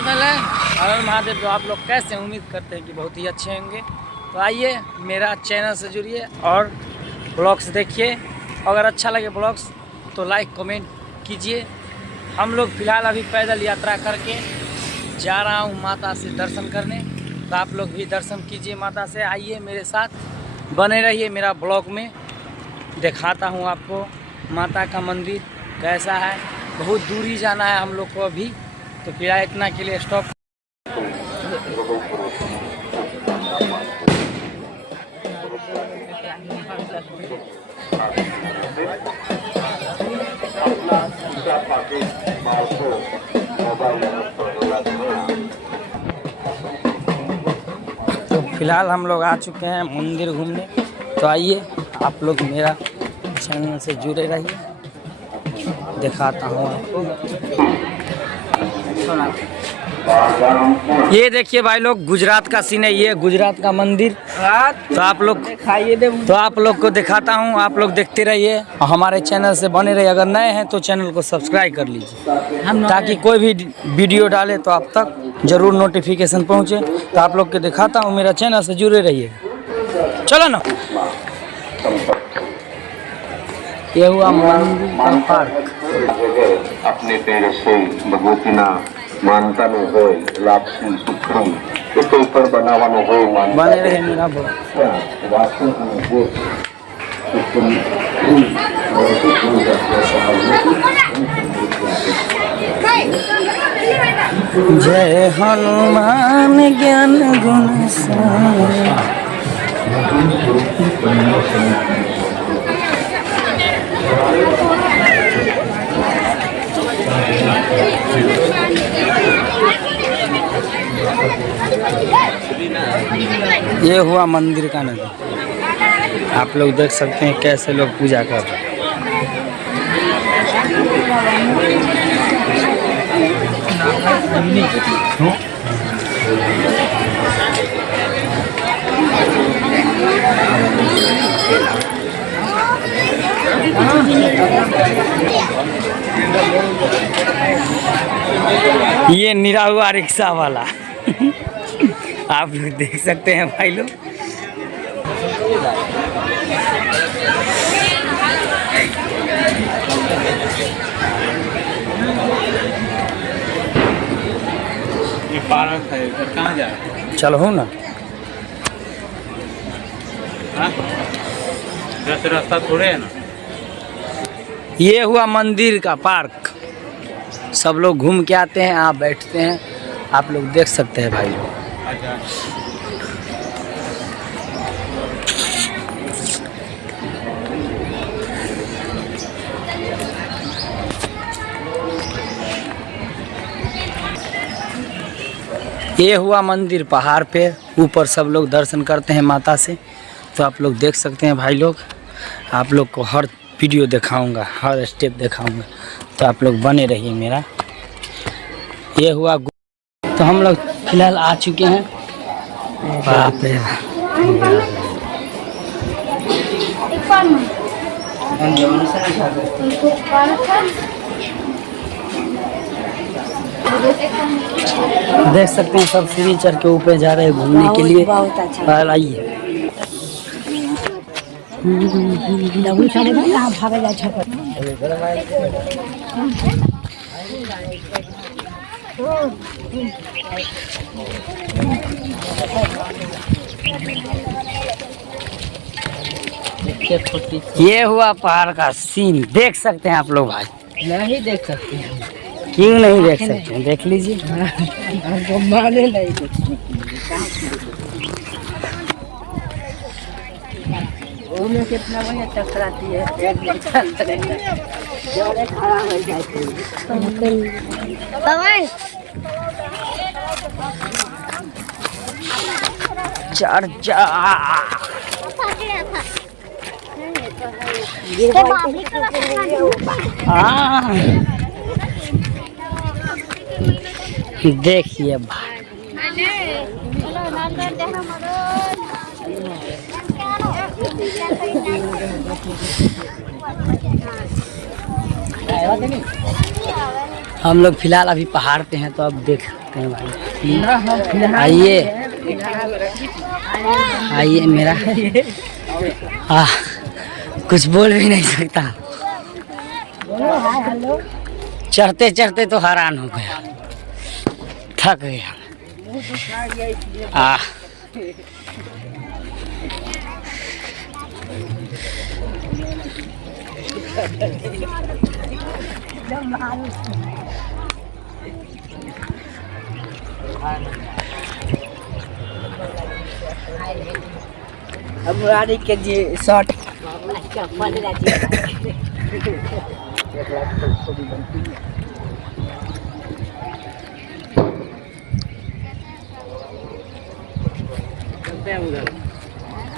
पहले हर महादेव। तो आप लोग कैसे उम्मीद करते हैं कि बहुत ही अच्छे होंगे। तो आइए मेरा चैनल से जुड़िए और ब्लॉग्स देखिए। अगर अच्छा लगे ब्लॉग्स तो लाइक कमेंट कीजिए। हम लोग फ़िलहाल अभी पैदल यात्रा करके जा रहा हूँ माता से दर्शन करने। तो आप लोग भी दर्शन कीजिए माता से। आइए मेरे साथ बने रहिए मेरा ब्लॉग में। दिखाता हूँ आपको माता का मंदिर कैसा है। बहुत दूरी जाना है हम लोग को अभी। तो फिलहाल इतना के लिए स्टॉप। तो फिलहाल हम लोग आ चुके हैं मंदिर घूमने। तो आइए आप लोग मेरा चैनल से जुड़े रहिए। दिखाता हूँ आपको। ये देखिए भाई लोग गुजरात का सीन है। ये गुजरात का मंदिर। तो आप लोग को दिखाता हूँ। आप लोग देखते रहिए और हमारे चैनल से बने रहिए। अगर नए हैं तो चैनल को सब्सक्राइब कर लीजिए ताकि कोई भी वीडियो डाले तो आप तक जरूर नोटिफिकेशन पहुँचे। तो आप लोग को दिखाता हूँ मेरा चैनल से जुड़े रहिए। चलो ना। ये हुआ मंदिर का पार्क। अपने पेड़ से भगवती ना मानता नो होय लापसी सुखम इसके ऊपर बनावा नो होय मानता बने रहे मेरा ब्लॉग। वास्तव में वो जय हनुमान ज्ञान गुण सागर। ये हुआ मंदिर का नज़ारा। आप लोग देख सकते हैं कैसे लोग पूजा कर रहे हैं। ये निरा हुआ रिक्शा वाला। आप लोग देख सकते हैं भाई लोग। ये पार्क है। कहाँ जा रहा है? चलो हूँ ना। रास्ता थोड़े है ना। ये हुआ मंदिर का पार्क। सब लोग घूम के आते हैं। आप बैठते हैं। आप लोग देख सकते हैं भाई लोग। ये हुआ मंदिर पहाड़ पे। ऊपर सब लोग दर्शन करते हैं माता से। तो आप लोग देख सकते हैं भाई लोग। आप लोग को हर वीडियो दिखाऊंगा, हर स्टेप दिखाऊंगा। तो आप लोग बने रहिए मेरा। ये हुआ। तो हम लोग फिलहाल आ चुके हैं। बाप रे। देख सकते हैं सब सीढ़ी चढ़ के ऊपर जा रहे हैं घूमने के लिए। आइए। ये हुआ पहाड़ का सीन। देख सकते हैं आप लोग भाई। नहीं देख सकते हैं। क्यों नहीं देख सकते हैं? देख लीजिए। हमको माने नहीं देखते। में कितना बढ़िया टकराती है। खड़ा हो जाते हैं। चर्चा देखिए भाई। हम लोग फिलहाल अभी पहाड़ पे हैं, तो अब देखते हैं भाई। आइए आइए मेरा कुछ बोल भी नहीं सकता। चढ़ते चढ़ते तो हैरान हो गया, थक गया। अब मुरारी के जी शॉट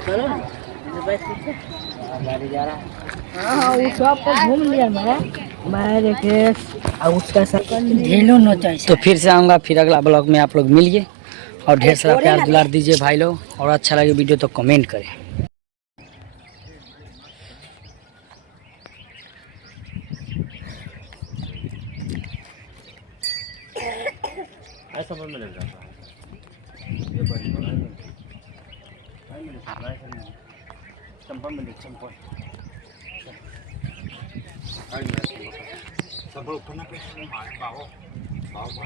चलो ना, गाड़ी जा रहा है। हाँ वो सब तो घूम लिया मैं देखे और उसका ढेलो नोचा। तो फिर से आऊँगा, फिर अगला ब्लॉग में आप लोग मिलिए और ढेर सारा प्यार दुलार दीजिए भाई लोग, और अच्छा लगे वीडियो तो कमेंट करें। ऐसा बंद मिल जाता है। चंपा मिले चंपा संभल उठना पे बाबू बाबू